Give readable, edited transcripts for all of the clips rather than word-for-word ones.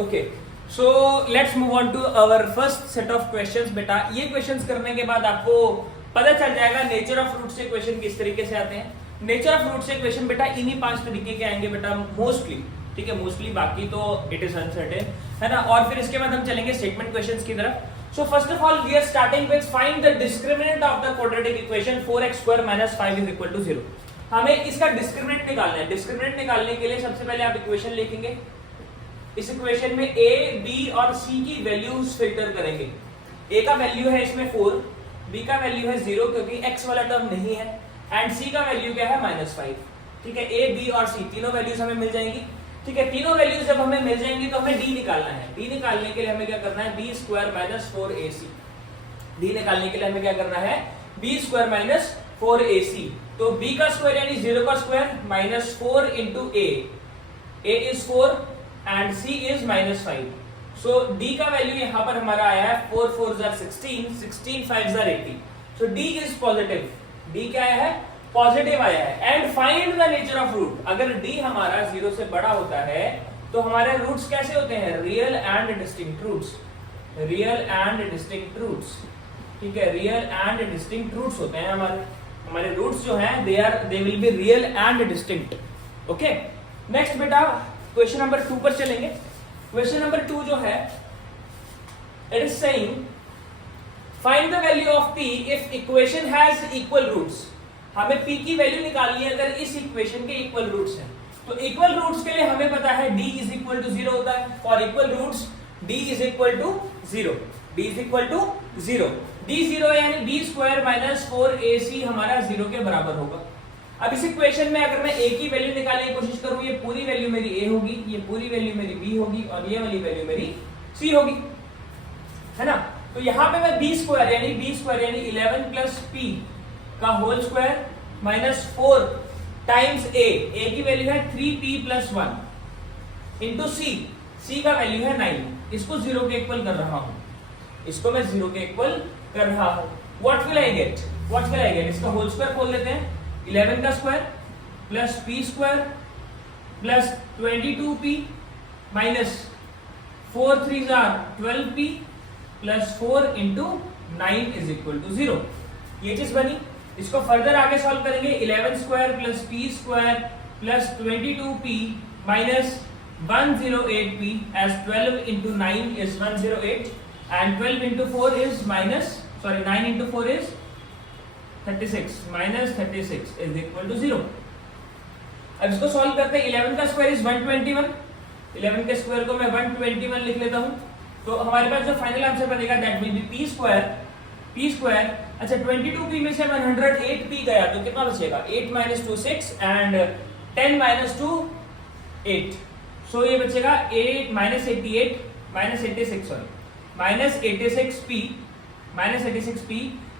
Okay, so let's move on to our first set of questions. बेटा ये questions करने के बाद आपको पता चल जाएगा नेचर ऑफ रूट से क्वेश्चन किस तरीके से आते हैं। नेचर ऑफ रूट से क्वेश्चन बेटा इन्हीं 5 तरीके के आएंगे बेटा मोस्टली, ठीक है, मोस्टली, बाकी तो इट इज अनसर्टेन, है ना। और फिर इसके बाद हम चलेंगे स्टेटमेंट क्वेश्चंस की तरफ। So first of all we are starting with find the discriminant of the quadratic equation 4x² - 5 = 0। हमें इसका डिस्क्रिमिनेंट निकालना है। डिस्क्रिमिनेंट निकालने के लिए सबसे पहले आप इक्वेशन लिखेंगे। इस इक्वेशन में a, b और c की वैल्यूज फिल्टर करेंगे। a का वैल्यू है इसमें 4, b का वैल्यू है 0 क्योंकि x वाला टर्म नहीं है, एंड c का वैल्यू क्या है -5। ठीक है, a, b और c तीनों वैल्यूज हमें मिल जाएंगी। ठीक है, तीनों वैल्यूज जब हमें मिल जाएंगी तो हमें d निकालना है। d निकालने के लिए हमें क्या करना है, b² - 4ac। d निकालने के लिए हमें क्या करना है, b² - 4ac। तो b का स्क्वायर यानी 0 का square -4 into a is 4 and c is -5। so d का वैल्यू यहां पर हमारा आया है 4 4s are 16, 16 5s are 80। so d is positive, d क्या आया है, पॉजिटिव आया है। And find the nature of root. अगर d हमारा 0 से बड़ा होता है तो हमारे रूट्स कैसे होते हैं, real and distinct roots. Real and distinct roots, ठीक है, रियल एंड डिस्टिंक्ट रूट्स होते हैं हमारे रूट्स जो हैं they will be real and distinct. Okay, next बेटा क्वेश्चन नंबर 2 पर चलेंगे। क्वेश्चन नंबर 2 जो है, it is saying find the value of p if equation has equal roots. हमें p की वैल्यू निकालनी है अगर इस इक्वेशन के इक्वल रूट्स हैं। तो इक्वल रूट्स के लिए हमें पता है d इज इक्वल टू 0 होता है। For equal roots d is equal to 0, d is equal to 0, d 0 यानी b² - 4ac हमारा 0 के बराबर होगा। अब इस इक्वेशन में अगर मैं a की वैल्यू निकालने की कोशिश करूं, ये पूरी वैल्यू मेरी a होगी, ये पूरी वैल्यू मेरी b होगी और ये वाली वैल्यू मेरी c होगी, है ना। तो यहां पे मैं b² यानी 11 प्लस p का होल स्क्वायर -4 टाइम्स a की वैल्यू है 3p + 1 इंटू c का वैल्यू है 9। इसको 0 के इक्वल कर रहा हूं, इसको मैं 0 के इक्वल कर रहा हूं। व्हाट विल आई गेट, इसका होल स्क्वायर खोल लेते हैं। 11 का square plus p² plus 22p minus 4 3s are 12p प्लस 4 इंटू 9 इज इक्वल टू 0। ये चीज बनी। इसको फर्दर आगे सॉल्व करेंगे। 11² plus p² plus 22p minus 108p as 12 into 9 is 108 and 12 into 4 is 9 into 4 is 36 -36 is equal to 0। अब इसको solve करते हैं। 11 का स्क्वायर इज 121, 11 के स्क्वायर को मैं 121 लिख लेता हूं। तो हमारे पास जो फाइनल आंसर बनेगा दैट विल बी p²। अच्छा, 22p में से 108p गया तो कितना बचेगा, 8 - 2 6 एंड 10 - 2 8। सो ये बचेगा 8 -86p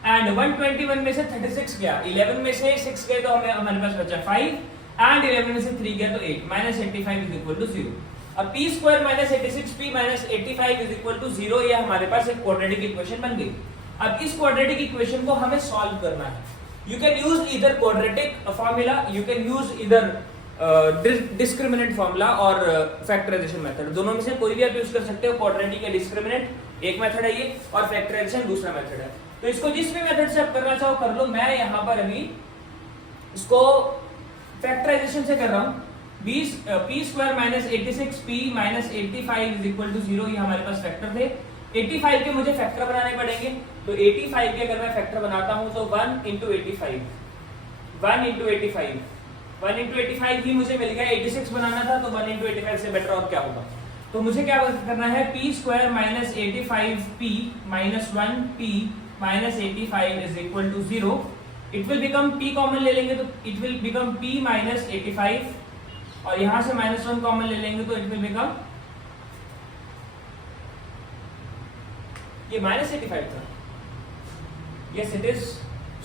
एंड 121 में से 36 गया, 11 में से 6 गए तो हमारे पास बचा 5 एंड 11 में से 3 गया तो 8 -85 इज इक्वल टू 0। अब p² - 86p - 85 is equal to 0, ये हमारे पास एक क्वाड्रेटिक इक्वेशन बन गई। अब इस क्वाड्रेटिक इक्वेशन को हमें सॉल्व करना है। यू कैन यूज इधर quadratic formula, you can use इधर डिस्क्रिमिनेंट फॉर्मूला और फैक्टराइजेशन मेथड। दोनों में से कोई भी आप यूज कर सकते हो। क्वाड्रेटिक या डिस्क्रिमिनेंट एक मेथड है ये, और फैक्टराइजेशन दूसरा मेथड है। तो इसको जिस भी मेथड से आप करना चाहो कर लो। मैं यहाँ पर अभी इसको फैक्टराइजेशन से कर रहा हूँ। p² - 86p - 85 is equal to 0, ये हमारे पास फैक्टर थे। 85 के मुझे फैक्टर बनाने पड़ेंगे। तो 85 के अगर मैं फैक्टर बनाता हूं तो 1 into 85 ही मुझे मिल गया। 86 बनाना था तो 1 into 85 से बेटर और क्या होगा। तो मुझे क्या करना है, p² - 85p - 1p - 85 is equal to 0। It will become p common ले लेंगे तो इट विल बिकम p - 85 और यहां से -1 कॉमन ले लेंगे तो इट विल बिकम, ये -85 था, yes it is,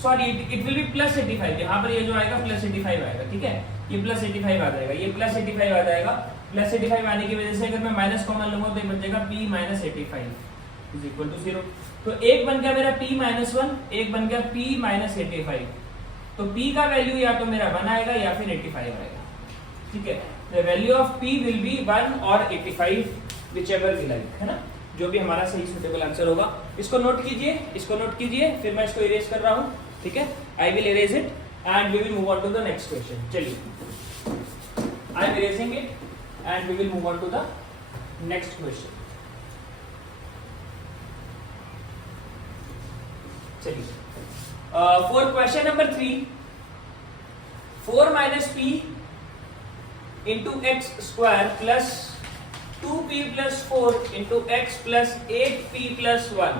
sorry it will B +85। यहाँ पर ये जो आएगा +85 आएगा, ठीक है, ये +85 आ जाएगा, ये +85 आ जाएगा। +85 आने की वजह से अगर मैं माइनस कॉमन लूंगा तो ये बचेगा p - 85 इज इक्वल टू 0। तो एक बन गया मेरा p - 1, एक बन गया p - 85। तो p का वैल्यू या तो मेरा 1 आएगा या फिर 85 आएगा, ठीक है। The value of p will be 1 और 85 whichever we like, है ना, जो भी हमारा सही सुटेबल आंसर होगा। इसको नोट कीजिए, इसको नोट कीजिए, फिर मैं इसको इरेज कर रहा हूँ, ठीक है। I will erase it and we will move on to the next question. चलिए, I am erasing it and we will move on to the next question. चलिए, for question number 3, 4 minus p into x square plus 2p plus 4 into x plus 8p plus 1,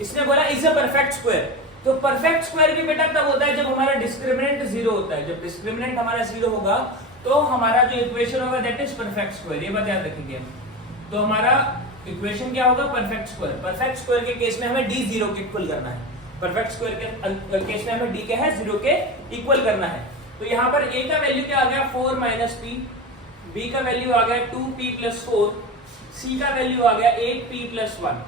इसने बोला is a perfect square. तो perfect square भी बेटा तब होता है जब हमारा डिस्क्रिमिनेंट जीरो होता है। जब डिस्क्रिमिनेंट हमारा जीरो होगा तो हमारा जो इक्वेशन होगा दैट इज परफेक्ट स्क्वायर। ये बात याद रखेंगे हम। तो हमारा इक्वेशन क्या होगा? Perfect square. परफेक्ट स्क्वायर के केस में हमें डी जीरो के इक्वल करना है। परफेक्ट स्क्वायर के केस में हमें डी क्या है? जीरो के इक्वल करना है। तो यहाँ पर a का वैल्यू क्या आ गया? 4 माइनस पी, b का वैल्यू आ गया 2p प्लस 4, c का वैल्यू आ गया 8p प्लस 1,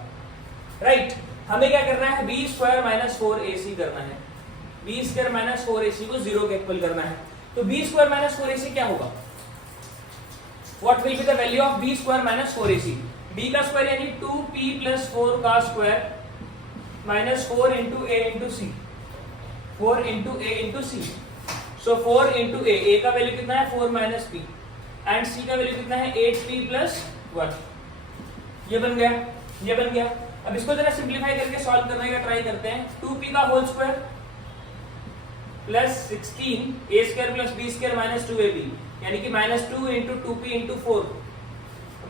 राइट। हमें क्या करना है? b स्क्वायर माइनस 4ac करना है। b स्क्वायर माइनस 4ac को जीरो के इक्वल करना है। तो b स्क्वायर माइनस 4ac क्या होगा? What will be the value of b square minus 4ac? b का स्क्वायर यानी 2p प्लस 4 का square minus 4 into a into c, 4 into a into c. So 4 into a का value कितना है? 4 minus p and c का value कितना है? 8p plus 1। ये बन गया, ये बन गया। अब इसको जरा सिंप्लीफाई करके सॉल्व करने का ट्राई करते हैं। 2p का whole square plus 16 a square plus b square minus 2ab, यानी कि minus 2 into 2p into 4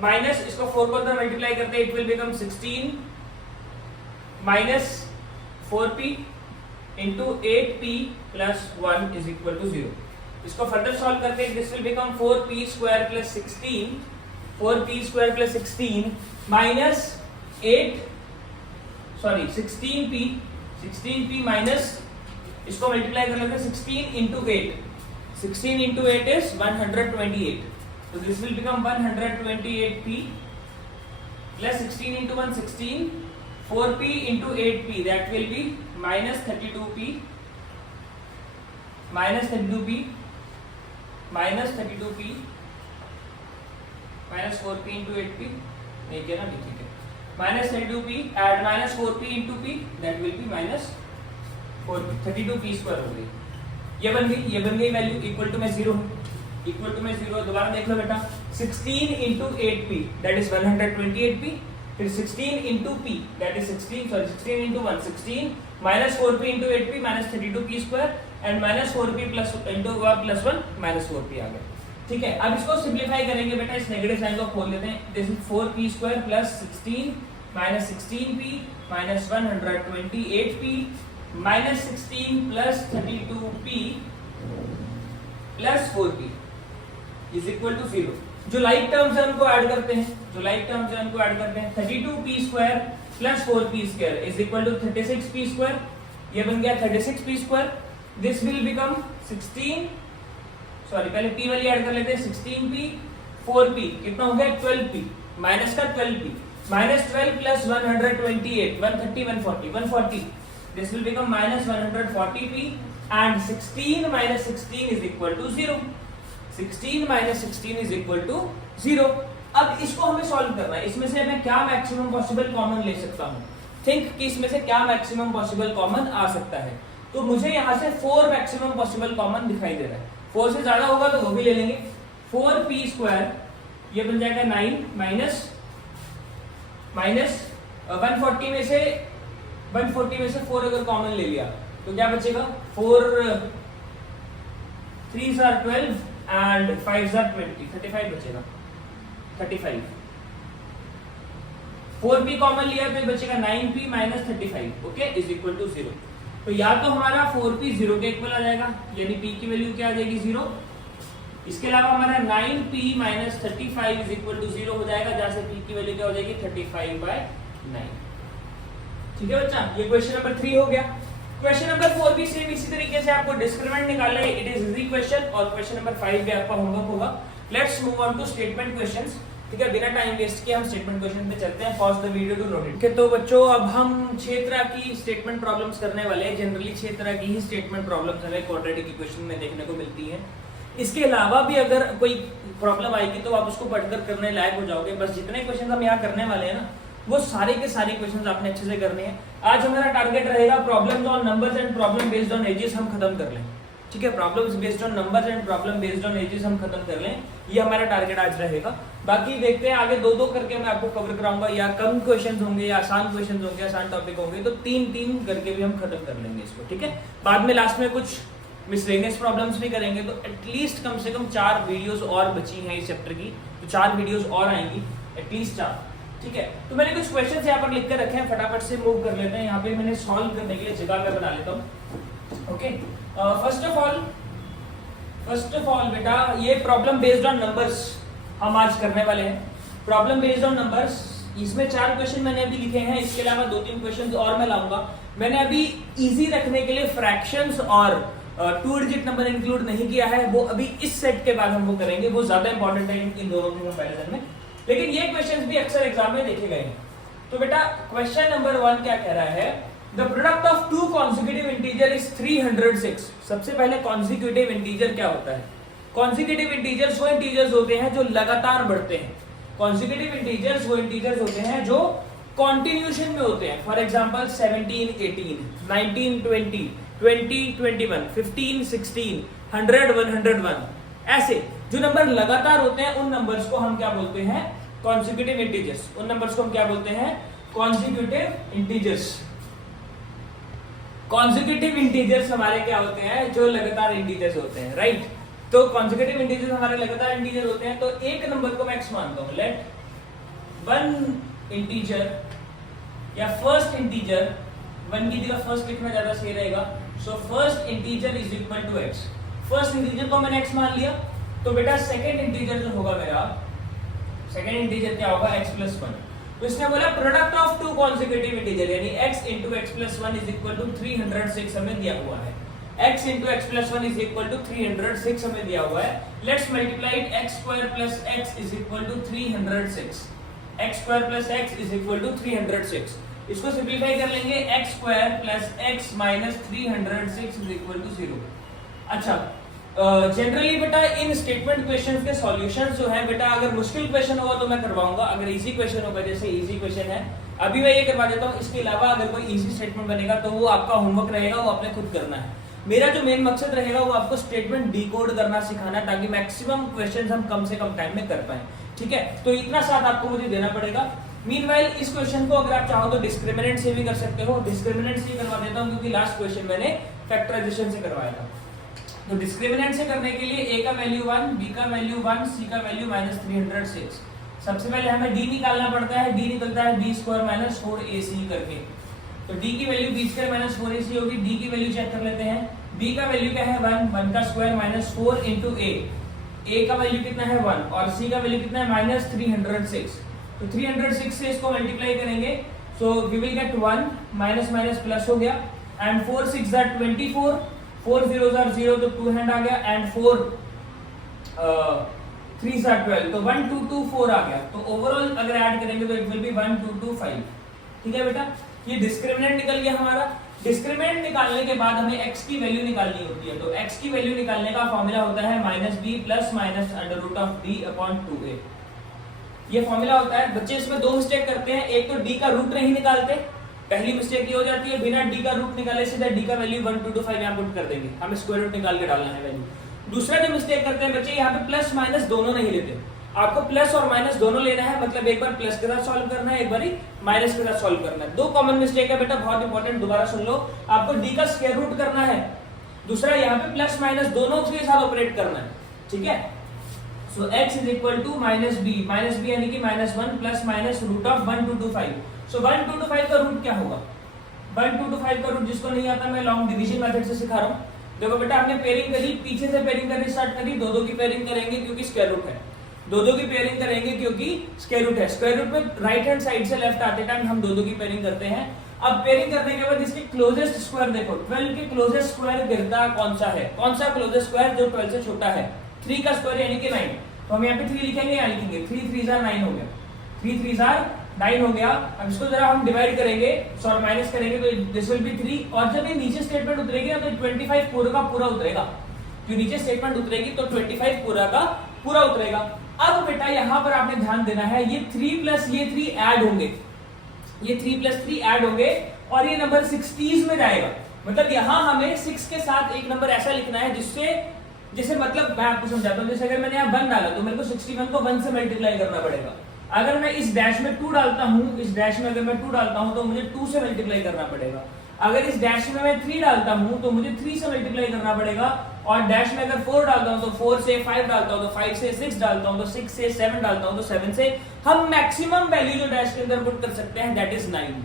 minus इसको 4 को अंदर मल्टीप्लाई करते हैं, it will become 16 minus 4p into 8p plus 1 is equal to 0। इसको फर्दर सॉल्व करते हैं, this will become 4p square plus 16, 4p square plus 16 minus 16p minus इसको multiply कर लेते हैं 16 इंटू 8, 16 इंटू 8 इज 128, तो this will become 128p plus 16 into 1 16, 4p into 8p, that will be minus 32p, minus 32p, minus 32p, minus 4p into 8p, नहीं किया ना, ठीक है, minus 32p add minus 4p into p, that will be minus 4p, 32p square हो गई। ये बन गई वैल्यू इक्वल टू में 0, इक्वल टू में 0। दोबारा देख लो बेटा, 16 into 8p that is 128p, फिर 16 into p that is 16 into 1 16 minus 4p into 8p minus 32p square and minus 4p plus into 1 plus 1 minus 4p आ गया, ठीक है। अब इसको सिंप्लीफाई करेंगे बेटा, इस नेगेटिव साइन को खोल देते हैं। This is 4p square plus 16 minus 16p minus 128p minus 16 plus 32p plus 4p is equal to 0। जो लाइक टर्म्स है उनको ऐड करते हैं, 32p square plus 4p square is equal to 36p square. ये बन गया 36p square. This will become 16, sorry पहले p वाली ऐड कर लेते हैं, 16p 4p कितना हो गया? 12p माइनस का 12p minus 12 plus 128 130 140 this will become minus 140p and 16 minus 16 is equal to 0। 16 minus 16 is equal to 0। अब इसको हमें सॉल्व करना है। इसमें से मैं क्या मैक्सिमम पॉसिबल कॉमन ले सकता हूँ? थिंक कि इसमें से क्या मैक्सिमम पॉसिबल कॉमन आ सकता है। तो मुझे यहाँ से 4 मैक्सिमम पॉसिबल कॉमन दिखाई दे रहा है। 4 से ज्यादा होगा तो वो भी ले लेंगे। 4p स्क्वायर ये बन जाएगा 9 माइनस 140 में से 4 अगर कॉमन ले लिया तो क्या बचेगा? 4 3s are 12 and 5s are 20, 35 बचेगा, 35। 4p कॉमन लिया तो बचेगा 9p minus 35, okay, is equal to 0। तो या तो हमारा 4p 0 के इक्वल आ जाएगा, यानी p की वैल्यू क्या आ जाएगी? 0। इसके अलावा हमारा 9p minus 35 is equal to 0 हो जाएगा, जहां से p की वैल्यू क्या हो जाएगी? 35/9। ठीक है बच्चा, ये क्वेश्चन नंबर 3 हो गया। क्वेश्चन नंबर 4 भी सेम इसी तरीके से आपको डिस्क्रिमिनेंट निकालना है, इट इज इजी क्वेश्चन। और क्वेश्चन नंबर 5 भी आपका होमवर्क होगा। Let's move on to statement questions. ठीक है, बिना टाइम वेस्ट किए हम स्टेटमेंट क्वेश्चन पे चलते हैं। Pause the video to note it. ठीक है, तो बच्चों अब हम 6 तरह की स्टेटमेंट प्रॉब्लम्स करने वाले हैं। जनरली 6 तरह की ही स्टेटमेंट प्रॉब्लम्स हमें क्वाड्रेटिक इक्वेशन में देखने को मिलती हैं। इसके अलावा भी अगर कोई प्रॉब्लम आएगी तो आप उसको पढ़कर करने लायक हो जाओगे। बस जितने क्वेश्चन हम यहाँ करने वाले हैं ना, वो सारे के सारे क्वेश्चन आपने अच्छे से करने हैं। आज हमारा टारगेट रहेगा problems on numbers and problem based on edges हम खत्म कर लें। ठीक है, problems based on numbers and problem based on edges हम खत्म कर लें, ये हमारा टारगेट आज रहेगा। बाकी देखते हैं आगे दो दो करके मैं आपको कवर कराऊंगा, या कम क्वेश्चन होंगे या आसान क्वेश्चन होंगे, आसान टॉपिक होंगे, तो तीन तीन करके भी हम खत्म कर लेंगे इसको। ठीक है, बाद में लास्ट में कुछ मिसलेनियस प्रॉब्लम्स भी करेंगे, तो एटलीस्ट कम से कम 4 वीडियोस और बची हैं इस चैप्टर की, तो 4 वीडियोस और आएंगी, एटलीस्ट 4। ठीक है, तो मैंने कुछ क्वेश्चंस यहाँ पर लिख कर रखे हैं, फटाफट से मूव कर लेते हैं। यहाँ पे मैंने सॉल्व करने के लिए जगह मैं बना लेता हूँ। ओके, फर्स्ट ऑफ ऑल बेटा, ये प्रॉब्लम बेस्ड ऑन नंबर्स हम आज करने वाले हैं। प्रॉब्लम बेस्ड ऑन नंबर्स, इसमें 4 क्वेश्चन मैंने अभी लिखे हैं, इसके अलावा 2-3 क्वेश्चन और मैं लाऊंगा। मैंने अभी इजी रखने के लिए फ्रैक्शंस और 2 डिजिट नंबर इंक्लूड नहीं किया है, वो अभी इस सेट के बाद हम वो करेंगे, वो ज्यादा इंपॉर्टेंट है इन दोनों के कंपैरिजन में। लेकिन ये क्वेश्चंस भी अक्सर एग्जाम में देखे गए हैं। तो बेटा क्वेश्चन नंबर 1 क्या कह रहा है, the product of 2 consecutive integer is 306। सबसे पहले कॉन्जिक्यूटिव इंटीजर क्या होता है? कॉन्जिक्यूटिव इंटीजर्स वो इंटीजर्स होते हैं जो लगातार बढ़ते हैं। कॉन्जिक्यूटिव इंटीजर्स वो इंटीजर्स होते हैं जो कॉन्टिन्यूशन में होते हैं। फॉर एग्जांपल 17, 18, 19, 20, 20, 21, 15, 16, 100, 101, ऐसे जो नंबर लगातार होते हैं उन नंबर्स को हम क्या बोलते हैं? Consecutive integers. उन नंबर्स को हम क्या बोलते हैं? Consecutive integers. कॉन्जिक्यूटिव इंटीजर्स हमारे क्या होते हैं? जो लगातार इंटीजर्स होते हैं, राइट? तो कॉन्जिक्यूटिव इंटीजर्स हमारे लगातार इंटीजर होते हैं। तो एक नंबर को मैं x मानता हूं, लेट वन इंटीजर या फर्स्ट इंटीजर, वन की जगह फर्स्ट लिखना ज्यादा सही रहेगा। So first integer is equal to x। First integer को मैंने x मान लिया, तो बेटा सेकंड इंटीजर जो होगा मेरा, सेकंड इंटीजर क्या होगा? x plus 1। तो इसने बोला प्रोडक्ट ऑफ 2 कॉन्जिक्यूटिव इंटीजर, यानी x into x plus 1 is equal to 306 हमें दिया हुआ है। x into x plus 1 is equal to 306 हमें दिया हुआ है। Let's multiply it, x square plus x is equal to 306। x square plus x is equal to 306। इसको simplify कर लेंगे, x square plus x minus 306 is equal to 0। अच्छा, generally बेटा in statement questions के सॉल्यूशंस जो है बेटा, अगर मुश्किल क्वेश्चन होगा तो मैं करवाऊंगा, अगर इजी क्वेश्चन होगा, जैसे इजी क्वेश्चन है अभी मैं ये करवा देता हूँ। इसके अलावा अगर कोई इजी स्टेटमेंट बनेगा तो वो आपका होमवर्क रहेगा, वो आपने खुद करना है। मेरा जो मेन मकसद रहेगा वो आपको स्टेटमेंट डिकोड करना सिखाना, ताकि मैक्सिमम क्वेश्चंस हम कम से कम टाइम में कर पाए। ठीक है, तो इतना साथ आपको मुझे देना पड़ेगा। मीनवाइल इस क्वेश्चन को अगर आप चाहो तो डिस्क्रिमिनेंट से भी कर सकते हो। डिस्क्रिमिनेंट से करवा देता हूँ क्योंकि लास्ट क्वेश्चन मैंने फैक्टराइजेशन से करवाया था। तो डिस्क्रिमिनेंट से करने के लिए a का वैल्यू 1, b का वैल्यू 1, c का वैल्यू माइनस 306। सबसे पहले हमें d निकालना पड़ता है। d निकलता है b स्क्वायर माइनस 4ac करके। तो d की value b square minus 4ac होगी। d की वैल्यू चेक कर लेते हैं। b का वैल्यू क्या है? 1, 1 का स्क्वायर माइनस 4 इंटू a का वैल्यू कितना है? 1, और c का वैल्यू कितना है? माइनस 306। तो 306 से इसको मल्टीप्लाई करेंगे, so we will get 1, minus minus plus हो गया, एंड 4 6 दैट 24, 4 0s are 0, तो 2 हैंड आ गया, एंड 4 3s are 12, तो 1 2 2 4 आ गया। तो ओवरऑल अगर ऐड करेंगे तो इट विल बी 1 2 2 5। ठीक है बेटा, ये डिस्क्रिमिनेंट निकल गया हमारा। डिस्क्रिमिनेंट निकालने के बाद हमें x की वैल्यू निकालनी होती है। तो x की वैल्यू निकालने का फॉर्मूला होता है minus b plus minus under root of d upon 2a। ये फॉर्मूला होता है। बच्चे इसमें 2 मिस्टेक करते हैं। एक तो d का रूट नहीं निकालते, पहली मिस्टेक ये हो जाती है, बिना d का रूट निकाले सीधा d का वैल्यू 1 2 2 5 यहां पुट कर देंगे, हमें स्क्वायर रूट निकाल के डालना है वैल्यू। दूसरा जो मिस्टेक करते हैं बच्चे, यहाँ पे प्लस माइनस दोनों नहीं लेते। आपको प्लस और माइनस दोनों लेना है, मतलब एक बार प्लस के साथ सॉल्व करना है, एक बार माइनस के साथ सॉल्व करना है। 2 कॉमन मिस्टेक है बेटा, बहुत इंपॉर्टेंट, दोबारा सुन लो। आपको d का स्क्वायर रूट करना है, दूसरा यहाँ पे प्लस माइनस दोनों के साथ ऑपरेट करना है। ठीक है, so x is equal to minus b यानी कि minus 1 plus minus root of 1 2 2 5। So 1 2 2 5 का रूट क्या होगा? 1 2 2 5 का रूट जिसको नहीं आता, मैं लॉन्ग डिवीजन मेथड से सिखा रहा हूँ। देखो बेटा, आपने पेयरिंग करी, पीछे से पेयरिंग करनी स्टार्ट करी, 2 2 की पेयरिंग करेंगे क्योंकि स्क्वायर रूट है। 2 2 की पेयरिंग करेंगे क्योंकि स्क्वायर रूट है। स्क्वायर रूट में राइट हैंड साइड से लेफ्ट आते टाइम हम 2 2 की पेयरिंग करते हैं। अब पेयरिंग करने के बाद इसके क्लोजेस्ट स्क्वायर देखो, 12 के क्लोजेस्ट स्क्वायर गिरता कौन सा है? कौन सा क्लोजेस्ट स्क्वायर जो 12 से छोटा है? 3 का स्क्वायर यानी कि 9। तो हम यहाँ पे 3 लिखेंगे, यहाँ लिखेंगे 3 3s are 9 हो गया, 3 3s are 9 हो गया। अब इसको जरा हम डिवाइड करेंगे, सॉरी माइनस करेंगे, तो दिस विल बी 3, और जब ये नीचे स्टेटमेंट उतरेगी ना तो 25 पूरा का पूरा उतरेगा। जो नीचे स्टेटमेंट उतरेगी तो 25 पूरा का पूरा उतरेगा। अब बेटा यहां पर आपने ध्यान देना है, ये 3 प्लस ये 3 ऐड होंगे, ये 3 प्लस 3 ऐड होंगे और ये नंबर 60s में जाएगा। मतलब यहां हमें 6 के साथ एक नंबर ऐसा लिखना है जिससे, जैसे मतलब मैं आपको समझाता हूं, जैसे अगर मैंने यहाँ 1 डाला तो मेरे को 61 को 1 से मल्टीप्लाई करना पड़ेगा। अगर मैं इस डैश में 2 डालता हूं, इस डैश में अगर मैं 2 डालता हूं तो मुझे 2 से मल्टीप्लाई करना पड़ेगा। अगर इस डैश में मैं 3 डालता हूं तो मुझे 3 से मल्टीप्लाई करना पड़ेगा। और डैश में अगर 4 डालता हूं तो 4 से 5 डालता हूं तो 5 से 6 डालता हूं तो 6 से 7 डालता हूं तो 7 से हम मैक्सिमम वैल्यू जो डैश के अंदर पुट कर सकते हैं दैट इज 9।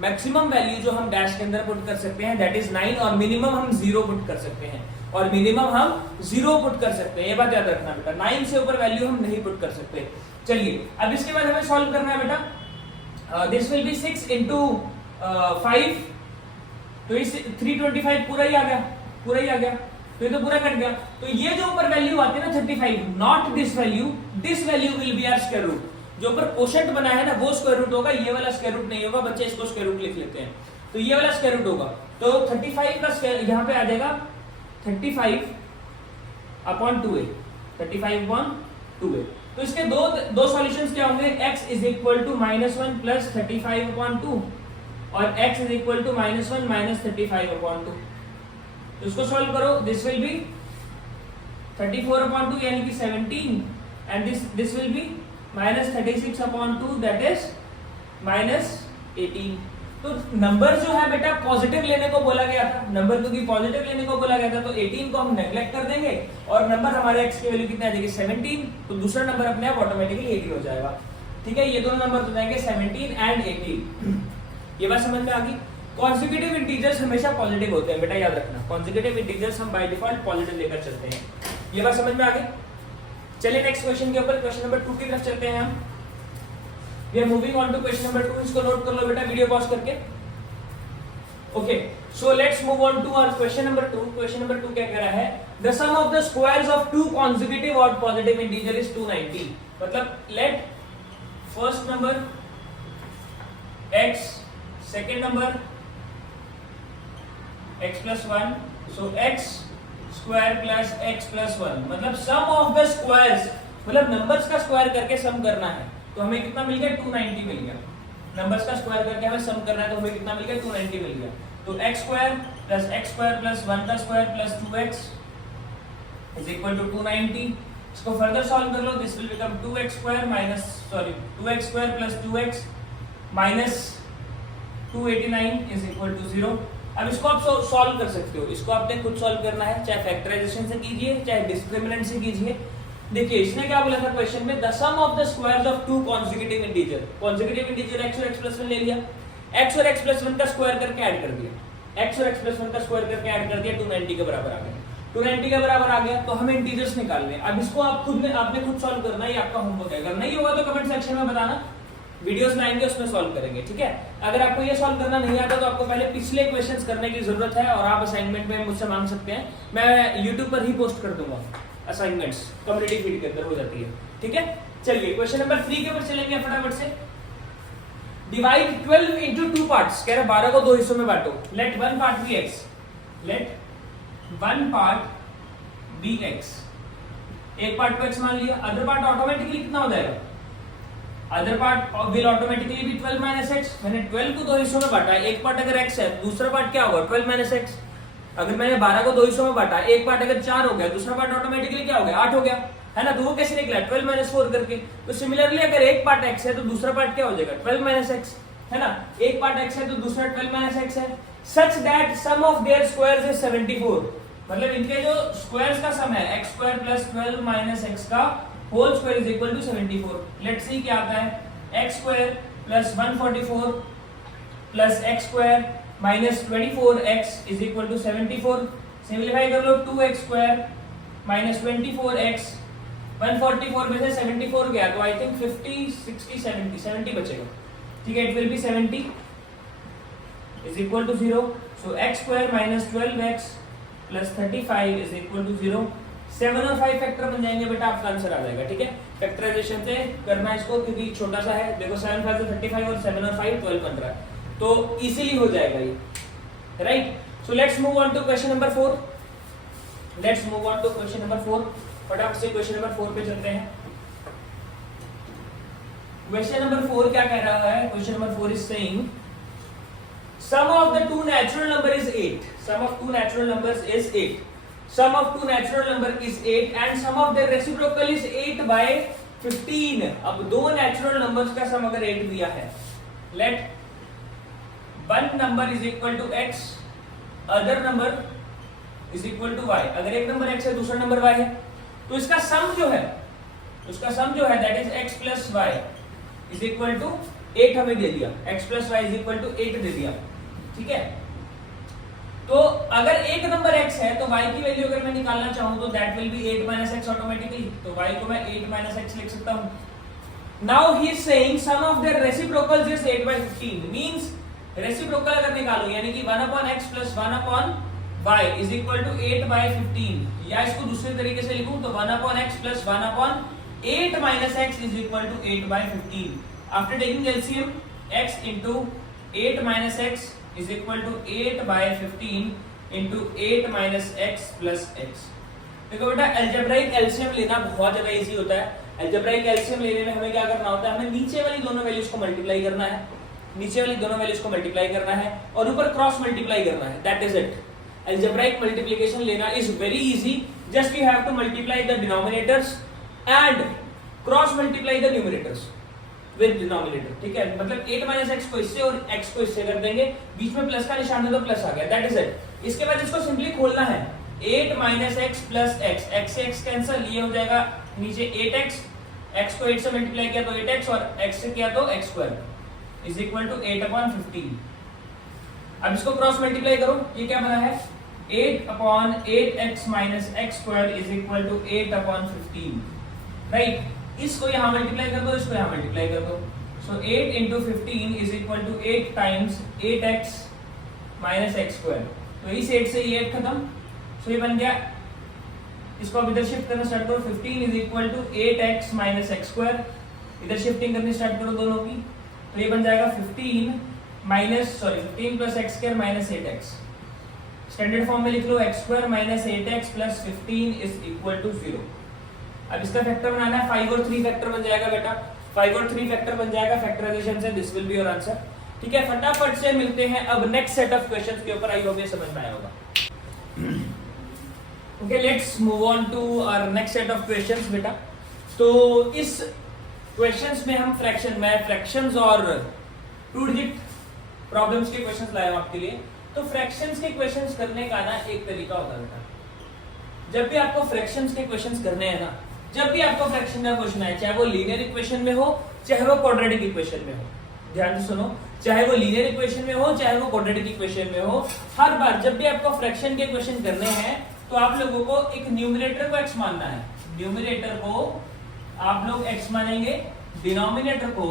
मैक्सिमम वैल्यू जो हम डैश के अंदर पुट कर सकते हैं दैट इज 9 और मिनिमम हम 0 पुट कर सकते हैं और मिनिमम हम 0 पुट कर सकते हैं। ये बात याद रखना बेटा, 9 से ऊपर वैल्यू हम नहीं पुट कर सकते। चलिए अब इसके बाद हमें सॉल्व करना है बेटा। दिस विल बी 6 into 5, तो इस 325 पूरा ही आ गया, पूरा ही आ गया, तो ये तो पूरा कट गया। तो ये जो ऊपर वैल्यू आती है ना 35, not this value, this value will be our square root. जो ऊपर कोशेंट बना है ना वो स्क्वायर रूट होगा, ये वाला स्क्वायर रूट नहीं होगा। बच्चे इसको स्क्वायर रूट लिख लेते हैं, तो ये वाला स्क्वायर रूट होगा। तो 35 का स्क्वायर यहाँ पे आ जाएगा 35 अपॉन 2a, 35 अपॉन 2a। तो इसके दो सॉल्यूशंस क्या होंगे, x इज इक्वल टू -1 प्लस 35 अपॉन 2 और x is equal to -1 minus 35 upon 2। तो इसको सॉल्व करो, दिस विल बी 34 अपॉन 2 यानी कि 17 and this will be -36 upon 2 that is -18। तो नंबर जो है बेटा पॉजिटिव लेने को बोला गया था, नंबर क्योंकि पॉजिटिव लेने को बोला गया था तो 18 को हम नेग्लेक्ट कर देंगे और नंबर हमारे x की वैल्यू कितनी आ जाएगी 17, तो दूसरा नंबर अपने आप ऑटोमेटिकली 18 हो जाएगा। ठीक है, ये दोनों नंबर हो जाएंगे 17 एंड 18। ये बात समझ में आ गई। कॉन्जिक्यूटिव इंटीजर्स हमेशा पॉजिटिव होते हैं बेटा, याद रखना। कॉन्जिक्यूटिव इंटीजर्स हम बाय डिफॉल्ट पॉजिटिव लेकर चलते हैं। ये बात समझ में आ गई। चलिए नेक्स्ट क्वेश्चन के ऊपर, क्वेश्चन नंबर 2 की तरफ चलते हैं हम। We are moving on to question number 2. इसको नोट कर लो बेटा वीडियो पॉज करके। Okay, so let's move on to our question number 2. Question number 2 क्या कह रहा है? The sum of the squares of two consecutive odd positive integer is 290. मतलब let first number x, second number x plus 1, so x square plus x plus 1, मतलब sum of the squares, मतलब numbers का square करके सम करना है। तो हमें कितना मिल गया 290 मिल गया। नंबर्स का स्क्वायर करके हमें सम करना है तो हमें कितना मिल गया 290 मिल गया। तो x स्क्वायर प्लस 1 का square plus 2x is equal to 290। इसको फर्दर सॉल्व कर लो, this will become 2x square plus 2x minus 289 is equal to 0। अब इसको आप सॉल्व कर सकते हो, इसको आपने खुद सॉल्व करना है, चाहे फैक्टराइजेशन से कीजिए चाहे डिस्क्रिमिनेंट से कीजिए। देखिए इसने क्या बोला था क्वेश्चन में, the sum of the squares of two consecutive integer. Consecutive integer x और x प्लस 1 ले लिया, x और x प्लस 1 का स्क्वायर करके ऐड कर दिया, x और x प्लस 1 का स्क्वायर करके ऐड कर दिया, 290 के बराबर आ गया। 290 के बराबर आ गया तो हमें इंटीजर्स निकालने हैं। अब इसको आप आपने खुद सॉल्व करना है, ये आपका होमवर्क है। अगर नहीं होगा तो कमेंट सेक्शन में बताना, वीडियोस लाएंगे उसमें सॉल्व करेंगे। ठीक है, अगर आपको ये सॉल्व करना नहीं आता तो आपको पहले पिछले क्वेश्चंस करने की जरूरत है और आप असाइनमेंट में मुझसे मांग सकते हैं, मैं यूट्यूब पर ही पोस्ट कर दूंगा असाइनमेंट्स, कम्युनिटी फीड के अंदर हो जाती है। ठीक है, चलिए क्वेश्चन नंबर 3 के ऊपर चलेंगे फटाफट से। डिवाइड 12 इनटू 2 पार्ट्स, कह रहा 12 को 2 हिस्सों में बांटो। Let one part be x, let one part be x, एक पार्ट को x मान लिया, अदर पार्ट ऑटोमेटिकली कितना हो जाएगा, other part will automatically be 12 minus x। मैंने 12 को 2 हिस्सों में बांटा, एक पार्ट अगर x है दूसरा पार्ट क्या होगा 12 माइनस x। अगर मैंने 12 को 2 हिस्सों में बांटा, एक पार्ट अगर 4 हो गया दूसरा पार्ट ऑटोमेटिकली क्या हो गया 8 हो गया, है ना। तो वो कैसे निकला 12 माइनस 4 करके। तो सिमिलरली अगर एक पार्ट x है तो दूसरा पार्ट क्या हो जाएगा 12 माइनस x, है ना। एक पार्ट x है तो दूसरा 12 माइनस x है। Such that sum of their squares is 74, मतलब इनके जो स्क्वायर्स का सम है x square plus 12 minus x का whole square is equal to 74। Let's see क्या आता है, x square plus 144 plus x square minus 24x is equal to 74। Simplify कर लो, 2x स्क्वायर माइनस 24x, 144 में से 74 गया तो आई थिंक 50 60 70 बचेगा। ठीक है, it will be 70 is equal to 0। So x square minus 12x plus 35 is equal to 0। 7 और 5 फैक्टर बन जाएंगे बेटा, आपका आंसर आ जाएगा। ठीक है, फैक्टराइजेशन से करना इसको क्योंकि छोटा सा है। देखो 7 5 35 और 7 और 5 12 बन रहा है, तो इजीली हो जाएगा ये, right. So let's move on to question number 4। Let's move on to question number 4। फटाफट से क्वेश्चन नंबर 4 पे चलते हैं। क्वेश्चन नंबर 4 क्या कह रहा है? Question number 4 is saying sum of the two natural number is 8. Sum of two natural numbers is 8. Sum of two natural number is 8 and sum of their reciprocal is 8 by 15. अब दो natural numbers का sum अगर 8 दिया है, let one number is equal to x, other number is equal to y. अगर एक number x है, दूसरा नंबर y है, तो इसका सम जो है, उसका सम जो है that is x plus y is equal to 8 हमें दे दिया, x plus y is equal to 8 दे दिया, ठीक है। तो अगर एक नंबर x है तो y की वैल्यू अगर मैं निकालना चाहूं तो that will be 8 minus x automatically, तो y को मैं 8 माइनस x लिख सकता हूं। Now he is saying sum of their reciprocals is 8 by 15 means reciprocal अगर निकालो यानी कि 1 upon x plus 1 upon y is equal to 8 by 15, या इसको दूसरे तरीके से लिखूं तो 1 upon x plus 1 upon 8 minus x is equal to 8 by 15. After taking LCM, x into 8 minus x is equal to 8 by 15 into 8 minus x plus x. देखो बेटा algebraic LCM लेना बहुत ज्यादा इजी होता है। अलजेब्राइक एलसीएम लेने में हमें क्या करना होता है, हमें नीचे वाली दोनों वैल्यूज को मल्टीप्लाई करना है, नीचे वाली दोनों वैल्यूज को मल्टीप्लाई करना है और ऊपर क्रॉस मल्टीप्लाई करना है, that is it. Algebraic multiplication लेना is very easy, just you have to multiply the denominators and cross multiply the numerators with denominator, ठीक है। मतलब 8 माइनस x को इससे और x को इससे कर देंगे, बीच में प्लस का निशान है तो प्लस आ गया, दैट इज इट। इसके बाद इसको सिंपली खोलना है, 8 minus x plus x, x से x कैंसिल, ये हो जाएगा नीचे 8x, x को 8 से मल्टीप्लाई किया तो 8x और x से किया तो x square is equal to 8 upon 15। अब इसको क्रॉस मल्टीप्लाई करो, ये क्या बना है 8 upon 8x minus x square is equal to 8 upon 15, right. इसको यहां मल्टीप्लाई कर दो, इसको यहां मल्टीप्लाई कर दो, सो 8 into 15 is equal to 8 times 8x minus x square। तो इस 8 से ये 8 खत्म, सो ये बन गया। इसको अब इधर शिफ्ट करना स्टार्ट करो, 15 is equal to 8x minus x square, इधर शिफ्टिंग करनी स्टार्ट करो दोनों की, तो ये बन जाएगा 15 plus x square minus 8x। Standard form में लिख लो x square minus 8x plus 15 is equal to 0। अब इसका फैक्टर बनाना है, 5 और 3 फैक्टर बन जाएगा बेटा, 5 और 3 फैक्टर बन जाएगा फैक्टराइजेशन से, this will be your answer, ठीक है। फटाफट से मिलते हैं अब नेक्स्ट सेट ऑफ क्वेश्चंस के ऊपर, आई होप ये समझ में आया होगा। Okay, let's move on to our next set of questions बेटा। तो इस क्वेश्चंस में हम फ्रैक्शंस और 2 डिजिट प्रॉब्लम्स के क्वेश्चंस लाए हूं आपके लिए। तो फ्रैक्शंस के क्वेश्चंस करने का ना एक तरीका होता है बेटा, जब भी आपको फ्रैक्शंस के क्वेश्चंस करने हैं ना, जब भी आपको फ्रैक्शन का क्वेश्चन आए, चाहे वो लीनियर इक्वेशन में हो चाहे वो क्वाड्रेटिक इक्वेशन में हो, ध्यान से सुनो, चाहे वो लीनियर इक्वेशन में हो चाहे वो क्वाड्रेटिक इक्वेशन में हो, हर बार जब भी आपको फ्रैक्शन के क्वेश्चन करने हैं तो आप लोगों को एक न्यूमरेटर को x मानना है, न्यूमरेटर को आप लोग x मानेंगे, डिनोमिनेटर को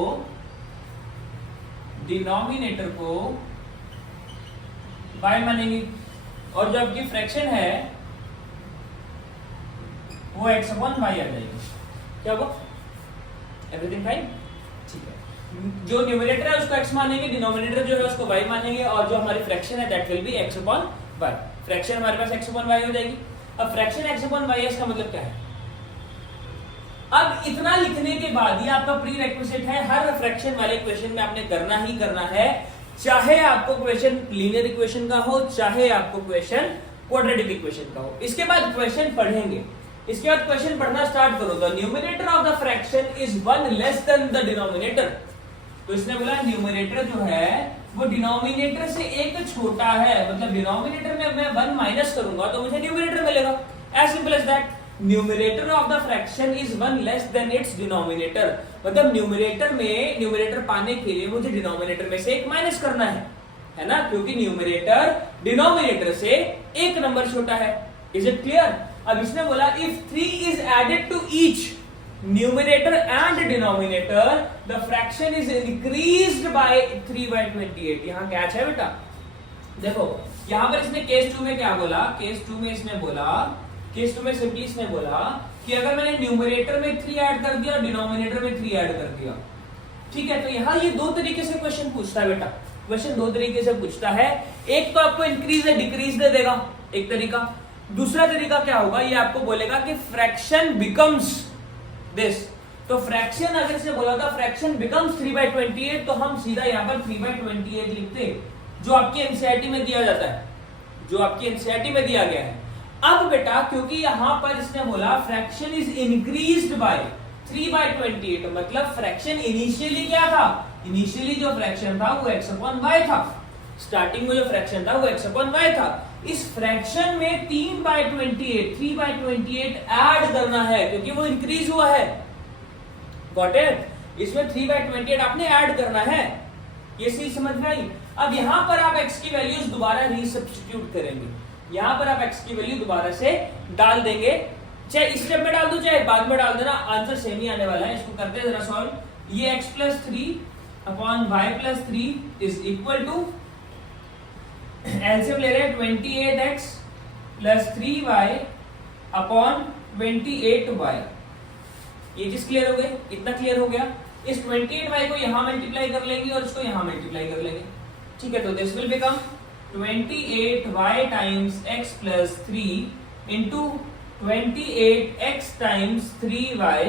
y मानेंगे, और जो आपकी फ्रैक्शन है वो x अपॉन y आ जाएगी। क्या वो एवरीथिंग फाइन, ठीक है। जो न्यूमरेटर है उसको x मानेंगे, डिनोमिनेटर जो है उसको y मानेंगे, और जो हमारी फ्रैक्शन है that will be x upon y। Fraction हमारे पास x अपॉन y हो जाएगी। अब फ्रैक्शन x अपॉन y है, इसका मतलब क्या है? अब इतना लिखने के बाद ये आपका प्री रिक्विजिट है, हर फ्रैक्शन वाले क्वेश्चन में आपने करना ही करना है, चाहे आपको क्वेश्चन लीनियर इक्वेशन का हो चाहे आपको क्वेश्चन क्वाड्रेटिक इक्वेशन का हो। इसके बाद क्वेश्चन पढ़ेंगे, इसके बाद क्वेश्चन पढ़ना स्टार्ट करो। The numerator of the fraction is 1 less then the denominator. तो इसने बोला न्यूमरेटर जो है वो डिनोमिनेटर से एक छोटा है, मतलब डिनोमिनेटर में मैं 1 माइनस करूंगा तो मुझे न्यूमरेटर मिलेगा, as simple as that. Numerator of the fraction is 1 less than its denominator, मतलब न्यूमरेटर पाने के लिए मुझे डिनोमिनेटर में से एक माइनस करना है ना, क्योंकि न्यूमरेटर डिनोमिनेटर से एक नंबर छोटा है। Is it clear? अब इसने बोला if 3 is added to each numerator and denominator the fraction is increased by 3/28। यहां कैच है बेटा, देखो यहां पर इसने केस 2 में क्या बोला, केस 2 में सिंपली इसने बोला कि अगर मैंने न्यूमरेटर में 3 ऐड कर दिया और डिनोमिनेटर में 3 ऐड कर दिया, ठीक है। तो यहां ये दो तरीके से क्वेश्चन पूछता है बेटा, क्वेश्चन दो तरीके से पूछता है। एक तो आपको इंक्रीज या डिक्रीज दे देगा एक तरीका, दूसरा तरीका क्या होगा, ये आपको बोलेगा कि फ्रैक्शन बिकम्स दिस। तो फ्रैक्शन अगर से बोला था फ्रैक्शन बिकम्स 3/28, तो हम सीधा यहाँ पर 3/28 लिखते, जो आपकी एनसीईआरटी में दिया जाता है, जो आपकी एनसीईआरटी में दिया गया है। अब बेटा क्योंकि यहां पर इसने बोला फ्रैक्शन इज इंक्रीज्ड बाय 3/28, मतलब फ्रैक्शन इनिशियली क्या था, इनिशियली जो फ्रैक्शन था वो x/y था, स्टार्टिंग में जो फ्रैक्शन था वो x/y था। इस फ्रैक्शन में 3/28 ऐड करना है क्योंकि वो इंक्रीज हुआ है, गॉट इट? इसमें 3/28 आपने ऐड करना है, ये चीज समझ में आई? अब यहां पर आप x की वैल्यूज दोबारा रीसब्स्टिट्यूट करेंगे, यहां पर आप x की वैल्यू दोबारा से डाल देंगे, चाहे इस स्टेप में डाल दो चाहे बाद में डाल देना, आंसर सेम ही आने वाला है। इसको करते हैं जरा सॉल्व। ये x + 3/y + 3 is equal to, LCM ले रहे हैं 28x + 3y / 28y। ये चीज क्लियर हो गई, इतना क्लियर हो गया। इस 28y को यहां मल्टीप्लाई कर लेंगे और इसको यहां मल्टीप्लाई कर लेंगे, ठीक है? तो this will become 28y times x + 3 into 28x times 3y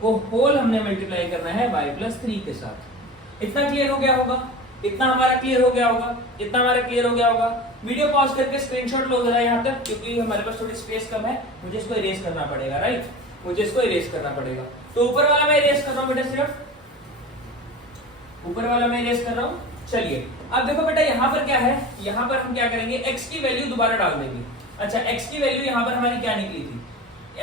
को होल हमने मल्टीप्लाई करना है y + 3 के साथ। इतना क्लियर हो गया होगा, इतना हमारा क्लियर हो गया होगा, इतना हमारा क्लियर हो गया होगा। वीडियो पॉज करके स्क्रीनशॉट लो जरा यहाँ तक, क्योंकि हमारे पास थोड़ी स्पेस कम है, मुझे इसको इरेज करना पड़ेगा, राइट? मुझे इसको इरेज करना पड़ेगा। तो ऊपर वाला मैं इरेज कर रहा हूँ बेटा, सिर्फ ऊपर वाला मैं इरेज कर रहा हूँ। चलिए अब देखो बेटा यहाँ पर क्या है, यहाँ पर हम क्या करेंगे, x की वैल्यू दोबारा डाल देंगे। अच्छा, x की वैल्यू यहाँ पर हमारी क्या निकली थी,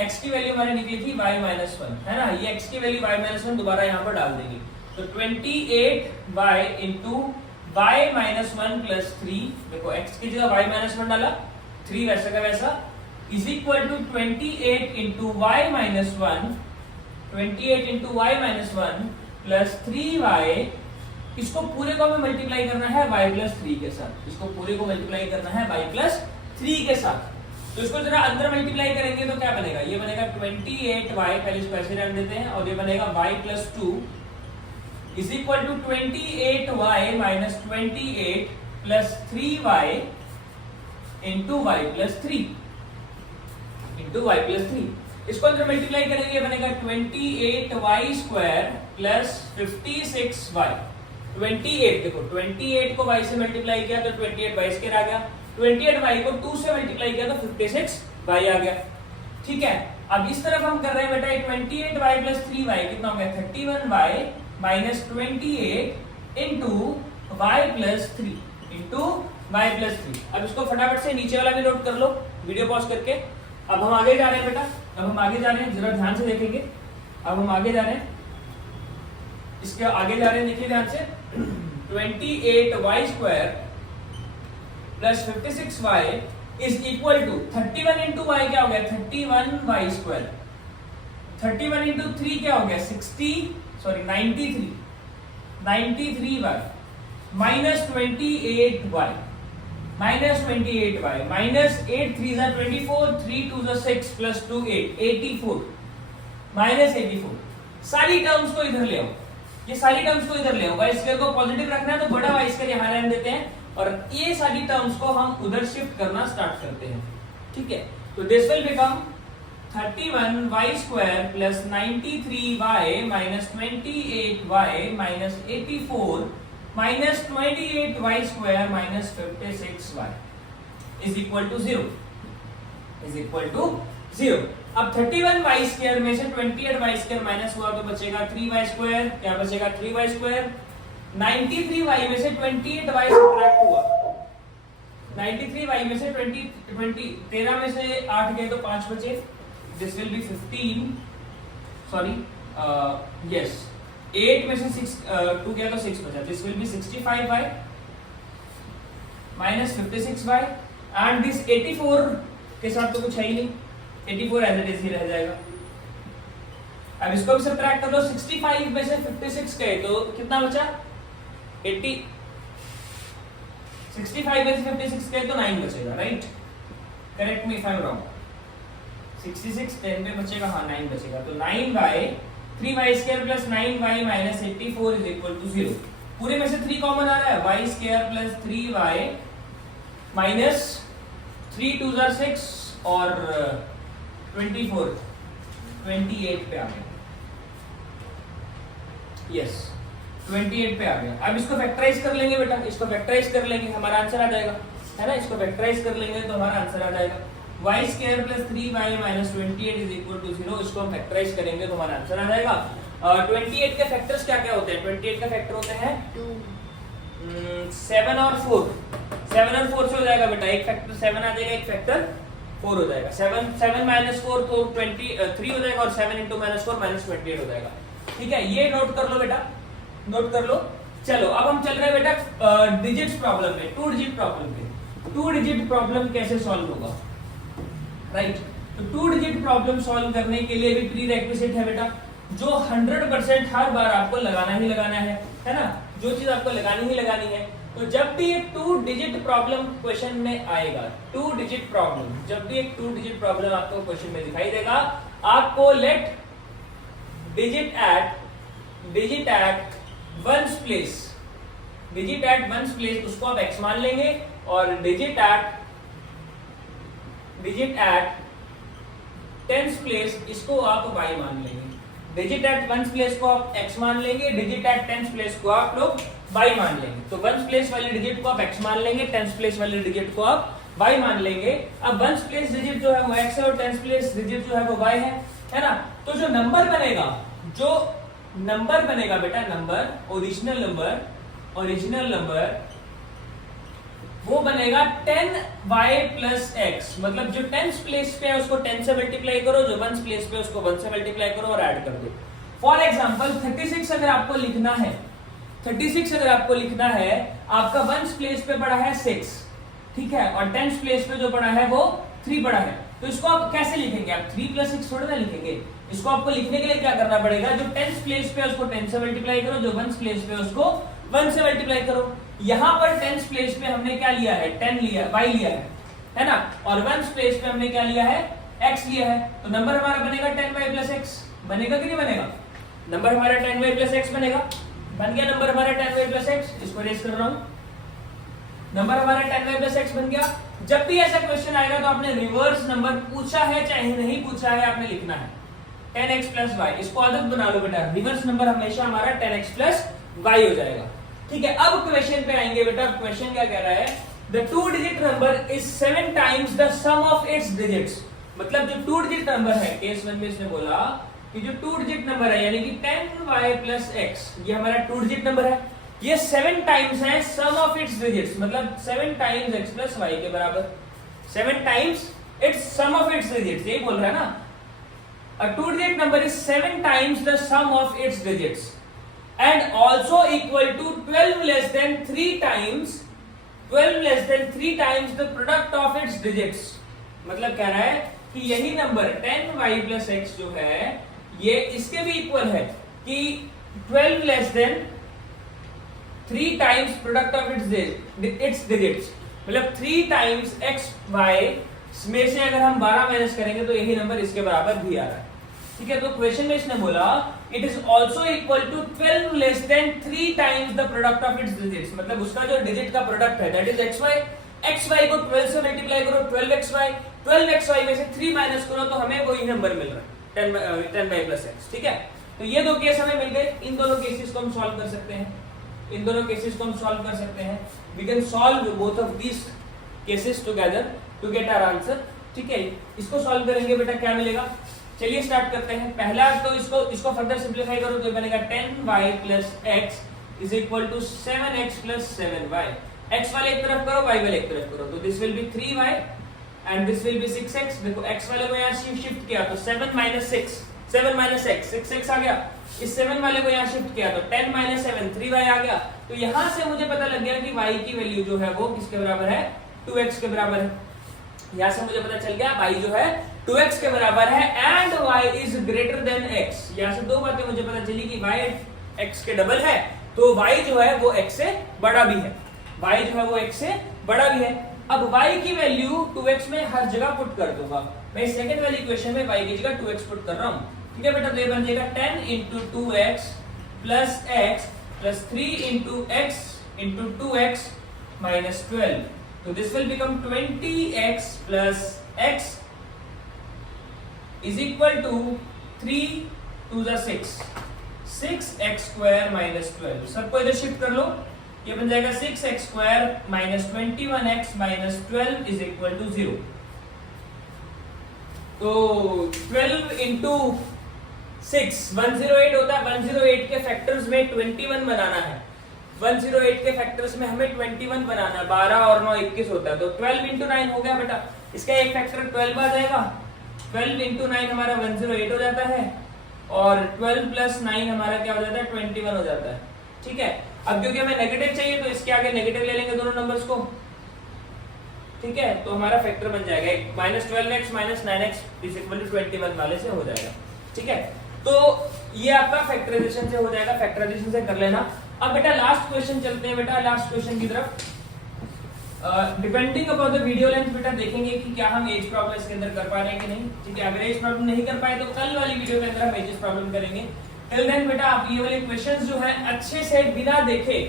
x की वैल्यू हमारी निकली थी y - 1, है ना? ये x की वैल्यू y - 1 दोबारा यहाँ पर डाल देंगे। तो 28y इंटू y - 1 + 3, देखो x की जगह y - 1 डाला, 3 वैसा का वैसा, is equal to 28 into y - 1, 28 into y - 1 plus 3y, इसको पूरे को हमें मल्टीप्लाई करना है y + 3 के साथ, इसको पूरे को मल्टीप्लाई करना है y + 3 के साथ। तो इसको जरा अंदर मल्टीप्लाई करेंगे तो क्या बनेगा, ये बनेगा 28y, पहले इसको ऐसे रख देते हैं, और ये बनेगा y + 2 is equal to 28y - 28 plus 3y into y + 3 into y + 3। इसको अंदर मल्टीप्लाई करेंगे, ये बनेगा 28y² प्लस 56y। 28, देखो 28 को y से मल्टीप्लाई किया तो 28y² आ गया, 28y को 2 से मल्टीप्लाई किया तो 56y आ गया, ठीक है? अब इस तरफ हम कर रहे हैं बेटा 28y + 3y कितना हो गया, 31y - 28 into y + 3 into y + 3। अब इसको फटाफट से नीचे वाला भी नोट कर लो वीडियो पॉज करके। अब हम आगे जा रहे हैं बेटा, अब हम आगे जा रहे हैं, जरा ध्यान से देखेंगे। अब हम आगे जा रहे हैं, इसके आगे जा रहे हैं, देखिए ध्यान से। 28y² plus 56y is equal to 31 into y क्या हो गया, 31y²। 31 इंटू 3 क्या हो गया, 93y माइनस 28y माइनस 8 3 जा 24, 3 2 जा 6 प्लस 2 8 84 माइनस 84। सारी टर्म्स को इधर ले आओ, ये सारी टर्म्स को इधर ले आओ। y² को पॉजिटिव रखना है तो बड़ा y² यहां रहने देते हैं, और ये सारी टर्म्स को हम उधर शिफ्ट करना स्टार्ट करते हैं, ठीक है? तो this will become 31y² plus 93y minus 28y minus 84 minus 28y² minus 56y is equal to 0, is equal to 0। अब 31y² में से 28y² माइनस हुआ तो बचेगा 3y², क्या बचेगा 3y²। 93y में से 28y सब्ट्रैक्ट हुआ, 93y में से 13 में से 8 गए तो 5 बचे, this will be 15, sorry yes 8 में से 6 2 गया तो 6 बचा, this will be 65y minus 56y and this 84 के साथ तो कुछ है ही नहीं, 84 एज इट इज ही रह जाएगा। अब इसको भी सब्ट्रैक्ट कर लो, 65 में से 56 गए तो कितना बचा 80, 65 में से 56 गए तो 9 बचेगा, right? Correct me if I am wrong. 66 10 पे बचेगा, हाँ 9 बचेगा, तो 9y 3y² plus 9y minus 84 is equal to 0। पूरे में से 3 कॉमन आ रहा है, y² प्लस 3y माइनस 3 2 6 और 24 28 पे आ गया। यस 28 पे आ गया। अब इसको फैक्टराइज कर लेंगे बेटा, इसको फैक्टराइज कर लेंगे, हमारा आंसर आ जाएगा, है ना। इसको फैक्टराइज कर लेंगे तो हमारा आंसर आ जाएगा y square plus 3y minus 28 is equal to 0। इसको हम फैक्टराइज करेंगे तो हमारा आंसर आ जाएगा। 28 के फैक्टर्स क्या क्या होते हैं? 28 का फैक्टर होते हैं 7 और 4। 7 और 4 से हो जाएगा बेटा, एक फैक्टर 7 आ जाएगा, एक फैक्टर 4 हो जाएगा। 7 माइनस 4 तो 23 हो जाएगा और 7 इंटू माइनस 4 माइनस 28 हो जाएगा। ठीक है, ये नोट कर लो बेटा, नोट कर लो। चलो अब हम चल रहे हैं बेटा डिजिट्स प्रॉब्लम में, 2 डिजिट प्रॉब्लम पे। 2 डिजिट प्रॉब्लम कैसे सॉल्व होगा, राइट। तो 2 डिजिट प्रॉब्लम सॉल्व करने के लिए भी प्री रेक्विजिट है बेटा, जो 100% हर बार आपको लगाना ही लगाना है ना। जो चीज आपको लगानी ही लगानी है। तो जब भी एक 2 डिजिट प्रॉब्लम क्वेश्चन में आएगा, 2 डिजिट प्रॉब्लम, जब भी एक 2 डिजिट प्रॉब्लम आपको क्वेश्चन में दिखाई देगा, आपको let digit at ones place, digit at ones place उसको आप x मान लेंगे और डिजिट एट टेंस प्लेस इसको आप y मान लेंगे। डिजिट एट वंस प्लेस को आप x मान लेंगे, डिजिट एट टेंस प्लेस को आप लोग y मान लेंगे। तो वंस प्लेस वाले डिजिट को आप x मान लेंगे, टेंस प्लेस वाले डिजिट को आप y मान लेंगे। अब वंस प्लेस डिजिट जो है वो x है और टेंस प्लेस डिजिट जो है वो y है ना। तो जो नंबर बनेगा बेटा, नंबर ओरिजिनल नंबर वो बनेगा 10y प्लस x। मतलब जो टेंस प्लेस पे है उसको 10 से मल्टीप्लाई करो, जो वंस प्लेस पे उसको 1 से मल्टीप्लाई करो और ऐड कर दो। फॉर एग्जांपल 36 अगर आपको लिखना है, 36 अगर आपको लिखना है, आपका वंस प्लेस पे पड़ा है 6, ठीक है, और टेंस प्लेस पे जो पड़ा है वो 3 पड़ा है। तो इसको आप कैसे लिखेंगे? आप 3 प्लस 6 थोड़ा ना लिखेंगे। इसको आपको लिखने के लिए क्या करना पड़ेगा, जो टेंस प्लेस पे है उसको 10 से मल्टीप्लाई करो, जो वंस प्लेस पे उसको 1 से मल्टीप्लाई करो। यहां पर टेंस प्लेस पे हमने क्या लिया है, 10 लिया, y लिया है ना, और वंस प्लेस पे हमने क्या लिया है, x लिया है। तो नंबर हमारा बनेगा 10y प्लस x। बनेगा कि नहीं बनेगा? नंबर हमारा 10y प्लस x बनेगा। बन गया नंबर हमारा 10y प्लस x। इसको रेज कर रहा हूं, नंबर हमारा 10y प्लस x बन गया। जब भी ऐसा क्वेश्चन आएगा तो आपने रिवर्स नंबर पूछा है चाहे नहीं पूछा है, आपने लिखना है 10x प्लस y। इसको आदत बना लो बेटा, रिवर्स नंबर हमेशा हमारा 10x प्लस y हो जाएगा। ठीक है, अब क्वेश्चन पे आएंगे बेटा। क्वेश्चन क्या कह रहा है, the 2 digit number is 7 times the sum of its digits. मतलब जो 2 डिजिट नंबर है, केस 1 में इसने बोला कि जो 2 डिजिट नंबर है यानी कि 10y प्लस x, ये हमारा 2 डिजिट नंबर है, ये 7 टाइम्स है सम ऑफ इट्स डिजिट्स। मतलब 7 टाइम्स x प्लस y के बराबर, 7 times its sum of its digits, यही बोल रहा है ना। A 2 digit number is 7 times the sum of its digits and also equal to 12 less than 3 times the product of its digits। मतलब कह रहा है कि यही नंबर 10y plus x जो है ये इसके भी इक्वल है कि 12 less than 3 times product of its digits। मतलब 3 times x y में से अगर हम 12 माइनस करेंगे तो यही नंबर इसके बराबर भी आ रहा है। ठीक है, तो क्वेश्चन में इसने बोला it is also equal to 12 less than 3 times the product of its digits. मतलब उसका जो डिजिट का प्रोडक्ट है दैट इज xy को 12 से मल्टीप्लाई करो, 12xy में से 3 माइनस करो तो हमें वही नंबर मिल रहा है 10y प्लस x। ठीक है, तो ये दो केस हमें मिल गए। इन दोनों केसेस को हम सॉल्व कर सकते हैं, we can solve both of these cases together to get our answer. ठीक है, इसको सॉल्व करेंगे बेटा, क्या मिलेगा, चलिए स्टार्ट करते हैं। पहला तो इसको फर्दर सिंपलीफाई करो तो बनेगा 10y plus x is equal to 7x plus 7y। x वाले एक तरफ करो, y वाले एक तरफ करो, तो this will be 3y and this will be 6x। देखो x वाले को यहाँ शिफ्ट किया तो 7 माइनस 6 6x आ गया। इस 7 वाले को यहाँ शिफ्ट किया तो 10 माइनस 7 3y आ गया। तो यहाँ से मुझे पता लग गया कि y की वैल्यू जो है वो किसके बराबर है, 2x के बराबर है। यहाँ से मुझे पता चल गया y जो है 2x के बराबर है and y is greater than x। यहाँ से दो बातें मुझे पता चली कि y x के डबल है तो y जो है वो x से बड़ा भी है, अब y की वैल्यू 2x में हर जगह पुट कर दूंगा। मैं सेकंड वाली इक्वेशन में y की जगह 2x पुट कर रहा हूँ। ठीक है बेटा, तो ये बन जाएगा 10 into 2x plus 3 into x into 2x minus 12 तो this will become 20x plus x is equal to 3 2 जा 6x स्क्वायर माइनस 12। सबको इधर शिफ्ट कर लो, ये बन जाएगा 6x square minus 21x minus 12 is equal to 0। तो 12 इंटू 6 108 होता है। 108 के फैक्टर्स में 21 बनाना है। 108 के फैक्टर्स में हमें 21 बनाना, 12 और 9 21 होता है। तो 12 इंटू 9 हो गया बेटा, इसका एक फैक्टर 12 आ जाएगा। 12 इंटू 9 हमारा 108 हो जाता है और 12 प्लस 9 हमारा क्या हो जाता है 21 हो जाता है। ठीक है, अब क्योंकि हमें नेगेटिव चाहिए तो इसके आगे नेगेटिव ले लेंगे दोनों नंबर्स को। ठीक है, तो हमारा फैक्टर बन जाएगा minus 12x minus 9x is equal to 21 वाले से हो जाएगा। ठीक है, तो ये आपका फैक्टराइजेशन से हो जाएगा, फैक्टराइजेशन से कर लेना। अब बेटा लास्ट क्वेश्चन चलते हैं बेटा, लास्ट क्वेश्चन की तरफ। Depending upon the video length बेटा देखेंगे कि क्या हम एज प्रॉब्लम इसके अंदर कर पा रहे हैं कि नहीं। ठीक है, अगर एज प्रॉब्लम नहीं कर पाए तो कल वाली वीडियो के अंदर हम एज प्रॉब्लम करेंगे। टिल देन बेटा आप ये वाले क्वेश्चंस जो है अच्छे से बिना देखे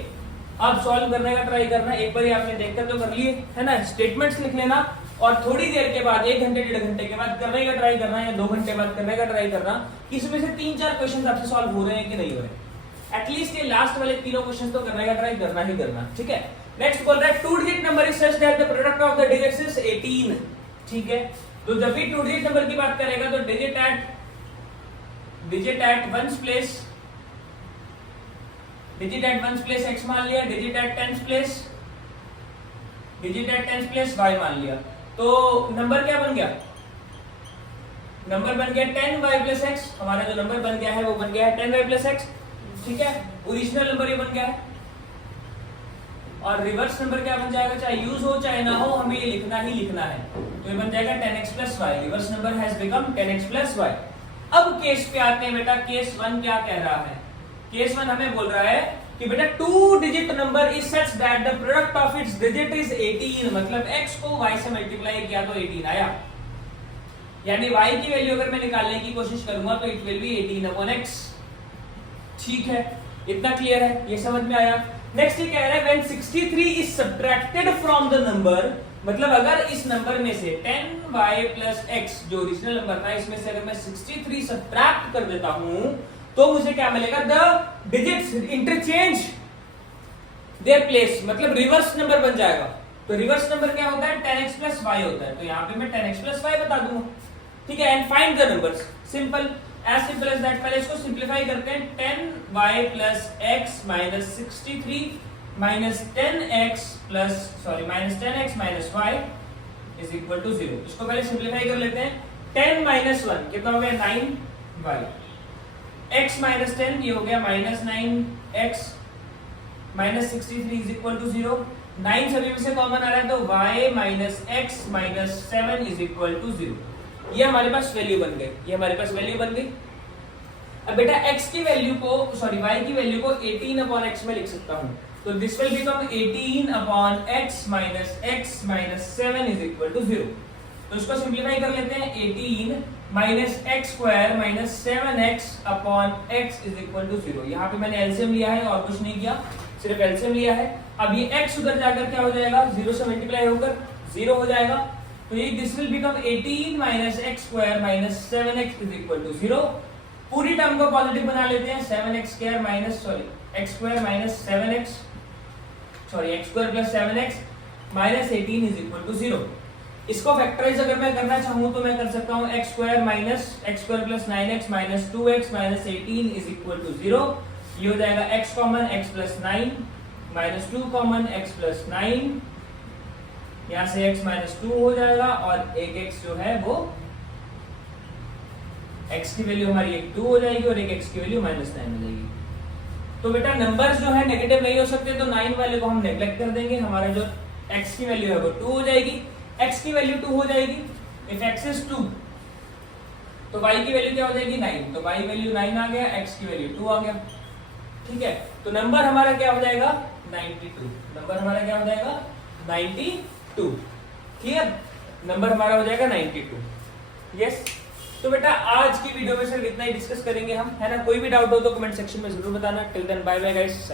आप सॉल्व करने का ट्राई करना। एक बार आपने देखकर तो कर लिए है ना, स्टेटमेंट्स लिख लेना और थोड़ी देर के बाद 1 घंटे 1.5 घंटे के बाद करने का ट्राई करना या 2 घंटे बाद करने का ट्राई करना कि इसमें से 3-4 क्वेश्चन आपसे सॉल्व हो रहे हैं कि नहीं हो रहे। एटलीस्ट ये लास्ट वाले तीनों क्वेश्चन तो करने का ट्राई करना ही करना। ठीक है, नेक्स्ट बोल रहा है 2 digit number is such that the product of the digits is 18। ठीक है, तो जब भी 2 डिजिट नंबर की बात करेगा तो digit at ones place, digit at ones place x मान लिया, digit at tens place y मान लिया। तो नंबर क्या बन गया, नंबर बन गया 10y प्लस x। हमारा जो नंबर बन गया है वो बन गया है 10y प्लस x। ठीक है, ओरिजिनल नंबर ये बन गया है। और रिवर्स नंबर क्या बन जाएगा, चाहे यूज हो चाहे ना हो हमें ये लिखना ही लिखना है। तो ये बन जाएगा 10x plus y। Reverse number has become 10x plus y। अब केस पे आते हैं बेटा, केस 1 क्या कह रहा है। केस 1 हमें बोल रहा है कि बेटा 2 digit number is such that the product of it's digit is 18। मतलब x को y से मल्टीप्लाई किया तो 18 आया, यानी y की वैल्यू अगर मैं निकालने की कोशिश करूंगा तो it will B 18 upon x। ठीक है, इतना क्लियर है, ये समझ में आया। नेक्स्ट ये कह रहा है when 63 is subtracted from the number, मतलब अगर इस नंबर में से 10y प्लस x जो ओरिजिनल नंबर था इसमें से अगर मैं 63 सब्ट्रैक्ट कर देता हूं तो मुझे क्या मिलेगा, the digits interchange their place, मतलब रिवर्स नंबर बन जाएगा। तो रिवर्स नंबर क्या होता है 10x प्लस y होता है, तो यहाँ पे मैं 10x प्लस y बता दूंगा। ठीक है, and find the numbers, simple as simple as that. पहले इसको सिंप्लीफाई करते हैं, 10y plus x minus 63 minus 10x minus y is equal to 0। इसको पहले सिंप्लीफाई कर लेते हैं। 10 माइनस 1 कितना हो गया 9y, x माइनस 10 ये हो गया minus 9x minus 63 is equal to 0। 9 सभी में से कॉमन आ रहा है तो y minus x minus 7 is equal to 0। ये हमारे पास वैल्यू बन गई, ये हमारे पास वैल्यू बन गई। अब बेटा x की वैल्यू को y की वैल्यू को 18 अपॉन x में लिख सकता हूं, तो this will become 18 upon x minus 7 is equal to 0। तो इसको सिंप्लीफाई कर लेते हैं, 18 minus x square minus 7x upon x is equal to 0। यहाँ पे मैंने एलसीएम लिया है और कुछ नहीं किया, सिर्फ एलसीएम लिया है। अब ये x उधर जाकर क्या हो जाएगा, 0 से मल्टीप्लाई होकर 0 हो जाएगा। तो ये this will become 18 minus x square minus 7x is equal to 0। पूरी टर्म को पॉजिटिव बना लेते हैं, 7x square minus x square minus 7x x square plus 7x minus 18 is equal to 0। इसको फैक्टराइज अगर मैं करना चाहूं तो मैं कर सकता हूं x square minus x square plus 9x minus 2x minus 18 is equal to 0। ये हो जाएगा x common x plus 9 minus 2 common x plus 9, यहां से x माइनस 2 हो जाएगा और एक x जो है वो x की वैल्यू हमारी एक 2 हो जाएगी और एक x की वैल्यू माइनस 9 हो जाएगी। तो बेटा नंबर्स जो है नेगेटिव नहीं हो सकते तो 9 वाले को हम नेग्लेक्ट कर देंगे, हमारा जो x की वैल्यू है वो 2 हो जाएगी, x की वैल्यू 2 हो जाएगी। इफ x इज 2 तो y की वैल्यू क्या हो जाएगी 9, तो y वैल्यू 9 आ गया, x की वैल्यू 2 आ गया। ठीक है, तो नंबर हमारा क्या हो जाएगा 92। नंबर हमारा क्या हो जाएगा 92। क्लियर, नंबर हमारा हो जाएगा 92। यस, तो बेटा आज की वीडियो में सिर्फ इतना ही डिस्कस करेंगे हम, है ना। कोई भी डाउट हो तो कमेंट सेक्शन में जरूर बताना। Till then bye bye guys.